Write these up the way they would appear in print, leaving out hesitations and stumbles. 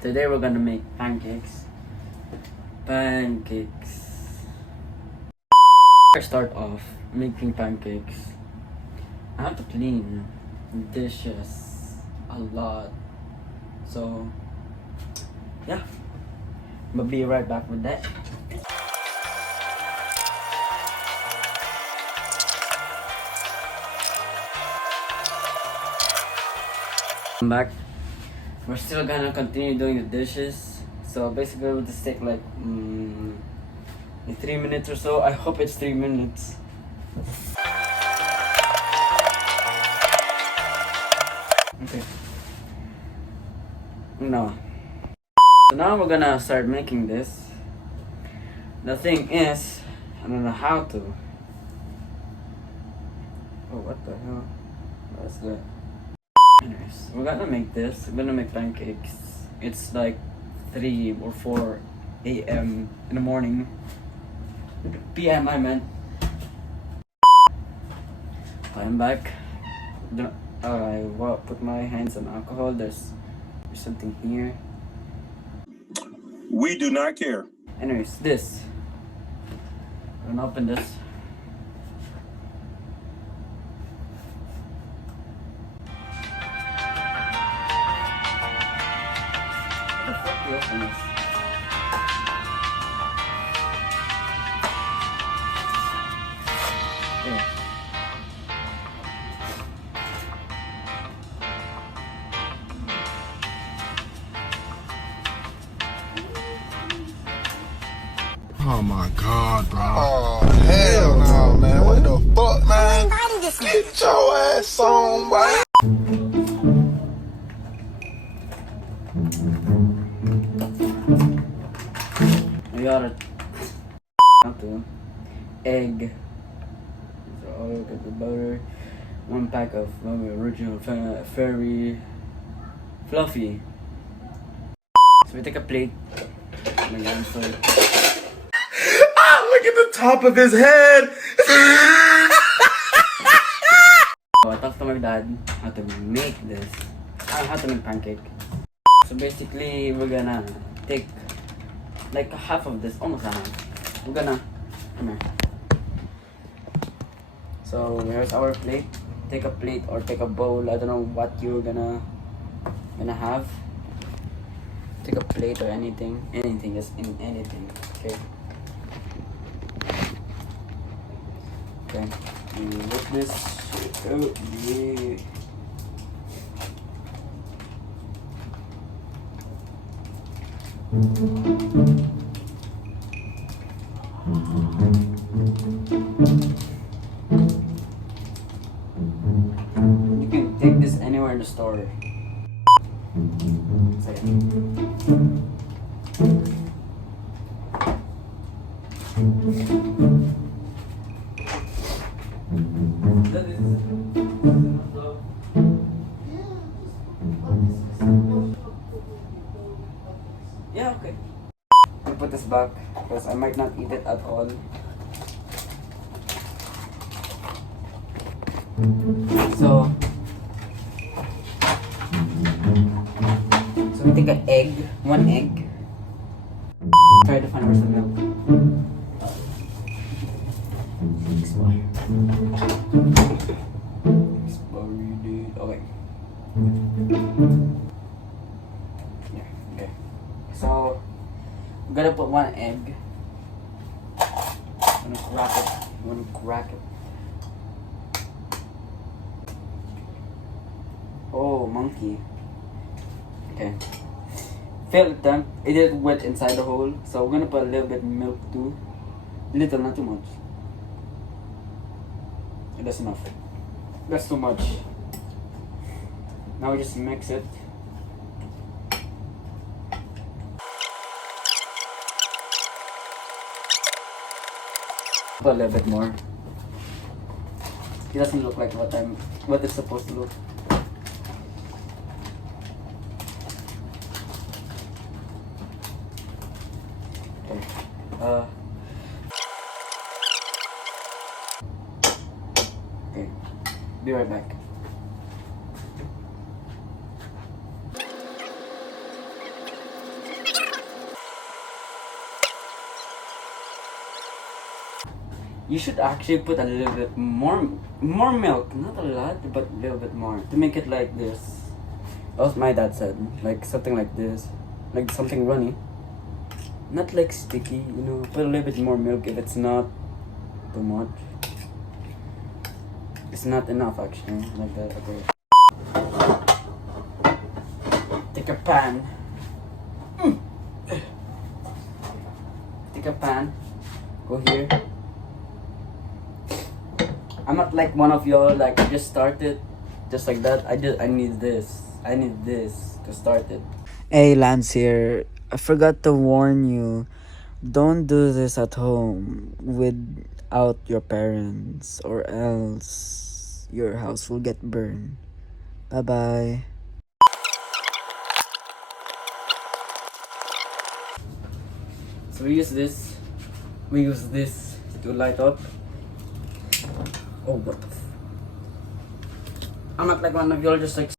Today we're gonna make pancakes. I start off making pancakes. I have to clean dishes a lot. So yeah, I'll be right back with that. I'm back. We're still gonna continue doing the dishes. So basically it will just take like 3 minutes or so. I hope it's 3 minutes. Okay. No. So now we're gonna start making this. The thing is, I don't know how to. Oh, what the hell? What's that? Anyways, we're gonna make this. We're gonna make pancakes. It's like 3 or 4 a.m. in the morning. PM, I meant. I'm back. I put my hands on alcohol. There's something here. We do not care. Anyways, this. I'm gonna open this. How the fuck do you open this? Yeah. Oh my god, bro. Oh, hell no, man. What the fuck, man? Get your ass on, boy. We got egg. So look at the butter. 1 pack of original fairy fluffy. So we take a plate. Again, so Look at the top of his head. I talked to my dad how to make this. How to make pancake. So basically, we're gonna take like half of this, almost a half. We're gonna come here. So here's our plate. Take a plate or take a bowl. I don't know what you're gonna have. Take a plate or anything, just in anything. Okay. Okay. You lift this. Oh yeah. You can take this anywhere in the store. Yeah, okay. I'll put this back because I might not eat it at all. So we take an egg, 1 egg. Try to find where's the milk. Expired. Okay. Yeah, okay. So I'm gonna put 1 egg. I'm gonna crack it. Oh, monkey. Okay. Failed attempt. It is wet inside the hole. So we're gonna put a little bit of milk too. Little, not too much. That's enough. That's too much. Now we just mix it. Put a little bit more. It doesn't look like what it's supposed to look. Okay. Be right back. You should actually put a little bit more milk, not a lot, but a little bit more to make it like this. That's what my dad said, like something like this, like something runny, not like sticky. You know, put a little bit more milk if it's not too much. It's not enough actually, like that. Okay. Take a pan. Take a pan. Go here. I'm not like one of y'all, like I just started just like that. I need this. I need this to start it. Hey, Lance here. I forgot to warn you. Don't do this at home without your parents, or else your house will get burned. Bye bye. So we use this. We use this to light up. Oh, what the I'm not like one of y'all just like.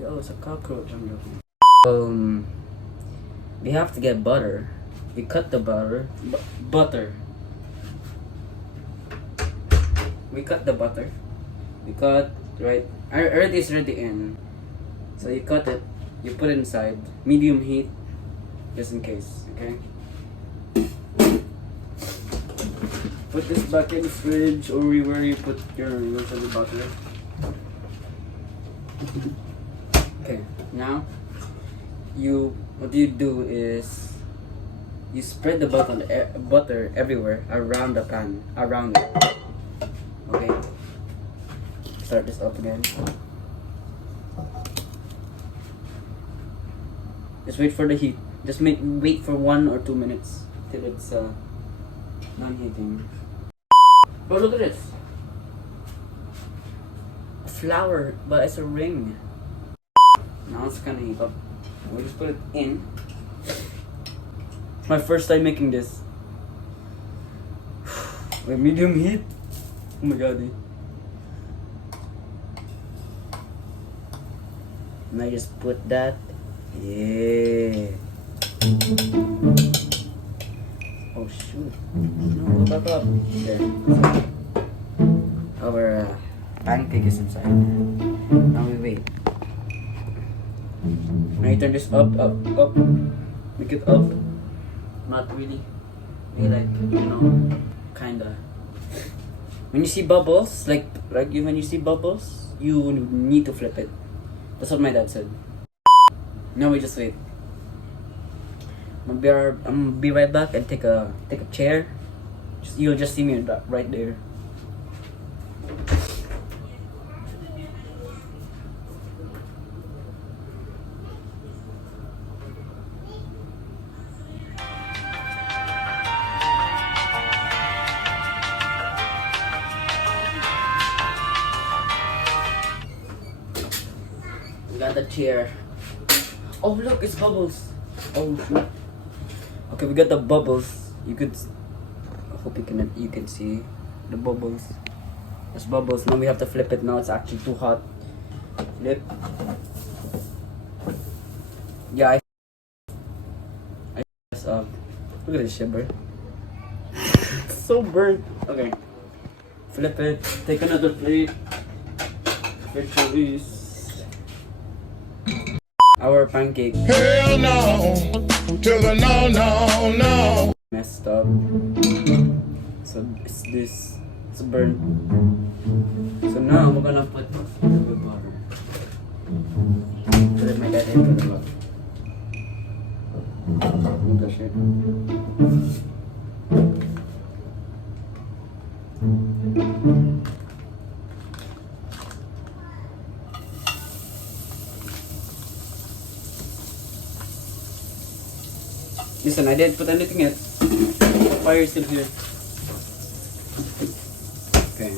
Yo, it's a cockroach. I'm joking. We have to get butter. We cut the butter. Butter. We cut the butter. We cut right. Already it's ready in. So you cut it. You put it inside. Medium heat, just in case. Okay. Put this back in the fridge or where you put your usually butter. Okay, now what you do is you spread the butter everywhere around the pan, around it. Okay. Start this up again. Just wait for the heat. Just wait for 1 or 2 minutes till it's non-heating. Bro, look at this. A flower, but it's a ring. Now it's gonna heat up. We'll just put it in. It's my first time making this. With medium heat. Oh my god. And I just put that. Yeah. Oh shoot. No, go back up. There. Our pancake is inside. Now we wait. Now you turn this up. Make it up. Not really. Maybe like, you know, kinda. When you see bubbles, like when you see bubbles, you need to flip it. That's what my dad said. Now we just wait. I'm gonna be right back and take a chair. You'll just see me right there. We got the chair. Oh look, it's bubbles. Oh shoot. Okay, we got the bubbles. I hope you can see the bubbles. There's bubbles. Now we have to flip it. Now it's actually too hot. Flip. Yeah, I messed up. Look at this shit, bro. It's so burnt. Okay. Flip it. Take another plate. Flip this. Our pancake. Hell no. To the no. Messed up. So it's this. It's burnt. So now we're gonna put the butter. Put it my dad in for the lot. Look at shit. Listen, I didn't put anything yet. The fire is still here. Okay.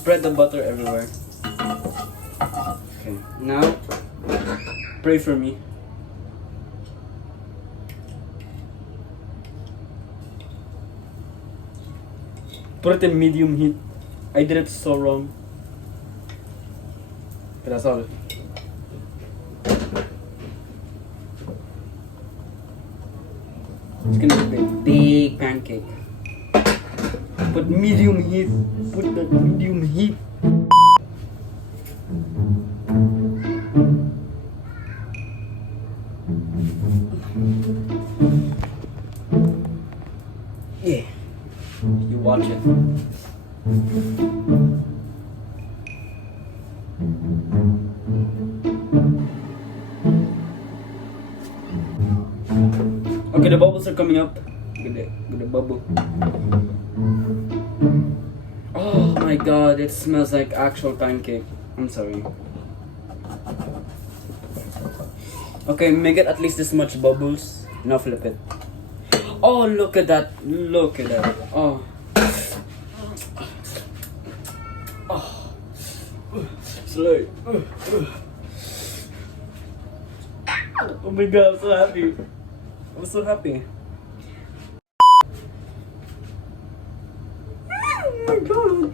Spread the butter everywhere. Okay. Now, pray for me. Put it in medium heat. I did it so wrong. Okay, that's all. It's gonna be a big pancake. Put medium heat. Put that medium heat. Yeah. You watch it. Okay, the bubbles are coming up. Look at the bubble. Oh my god, it smells like actual pancake. I'm sorry. Okay, make it at least this much bubbles. Now flip it. Oh, look at that. Look at that. Oh. Oh. Slay. Oh my god, I'm so happy. I'm so happy. Oh my god.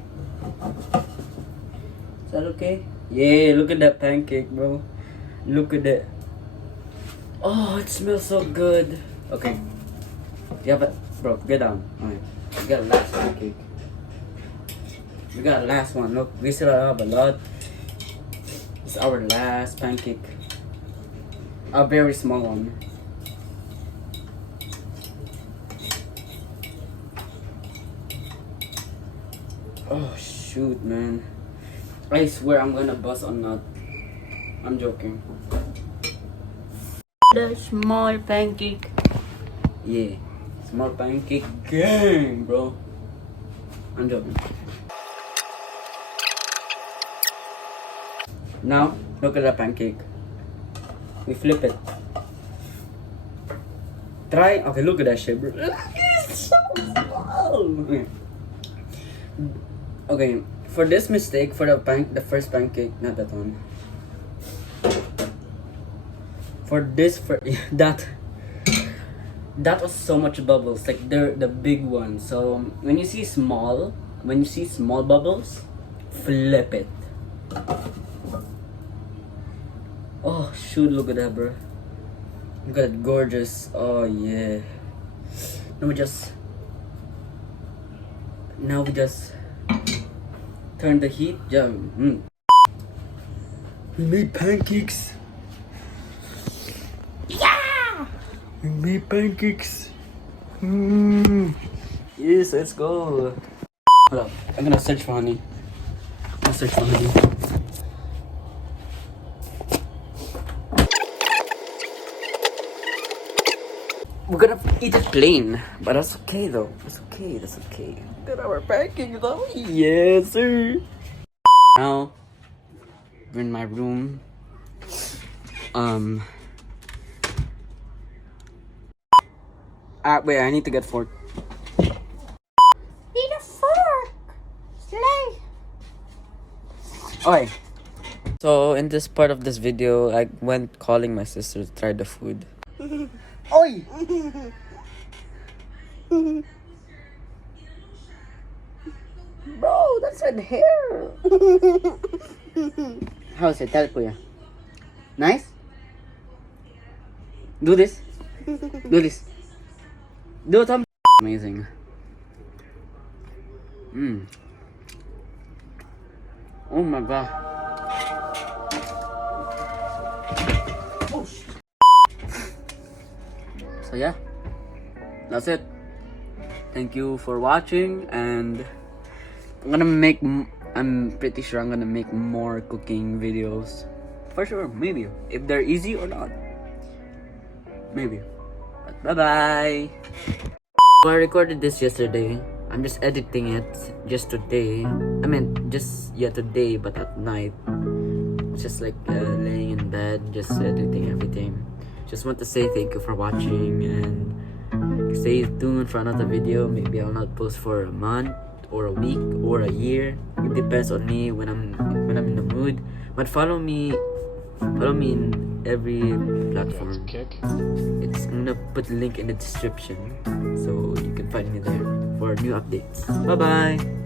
Is that okay? Yeah, look at that pancake, bro. Look at that. Oh, it smells so good. Okay. Yeah, but bro, get down. Alright. We got a last pancake. We got a last one. Look, we still have a lot. It's our last pancake. A very small one. Oh shoot, man. I swear I'm gonna bust on that. I'm joking. The small pancake. Yeah. Small pancake gang, bro. I'm joking. Now, look at the pancake. We flip it. Try. Okay, look at that shit, bro. It's so small. Okay, for this mistake, for the first pancake, not that one. For this, that was so much bubbles, like they're the big one. So when you see small bubbles, flip it. Oh shoot, look at that, bro. Look at that, gorgeous. Oh yeah. Now we just turn the heat. Yeah. We made pancakes. Yeah! We made pancakes. Yes, let's go. Hold up. I'm gonna search for honey. We're gonna eat it plain, but that's okay though. That's okay. Look at our pancakes though. Yes, sir. Now we're in my room. Wait, I need to get fork. Need a fork. Slay. Okay. So in this part of this video, I went calling my sister to try the food. Oi! Bro, that's red hair. How's it? Tell Kuya. Nice? Do this. Do this. Do it. Amazing. Oh my god. So yeah, that's it. Thank you for watching, and I'm pretty sure I'm gonna make more cooking videos. For sure, maybe. If they're easy or not. Maybe. But bye-bye. So I recorded this yesterday. I'm just editing it just today. Today, but at night. It's just like laying in bed, just editing everything. Just want to say thank you for watching, and stay tuned for another video. Maybe I'll not post for a month or a week or a year. It depends on me when I'm in the mood. But follow me in every platform. I'm gonna put a link in the description so you can find me there for new updates. Bye bye.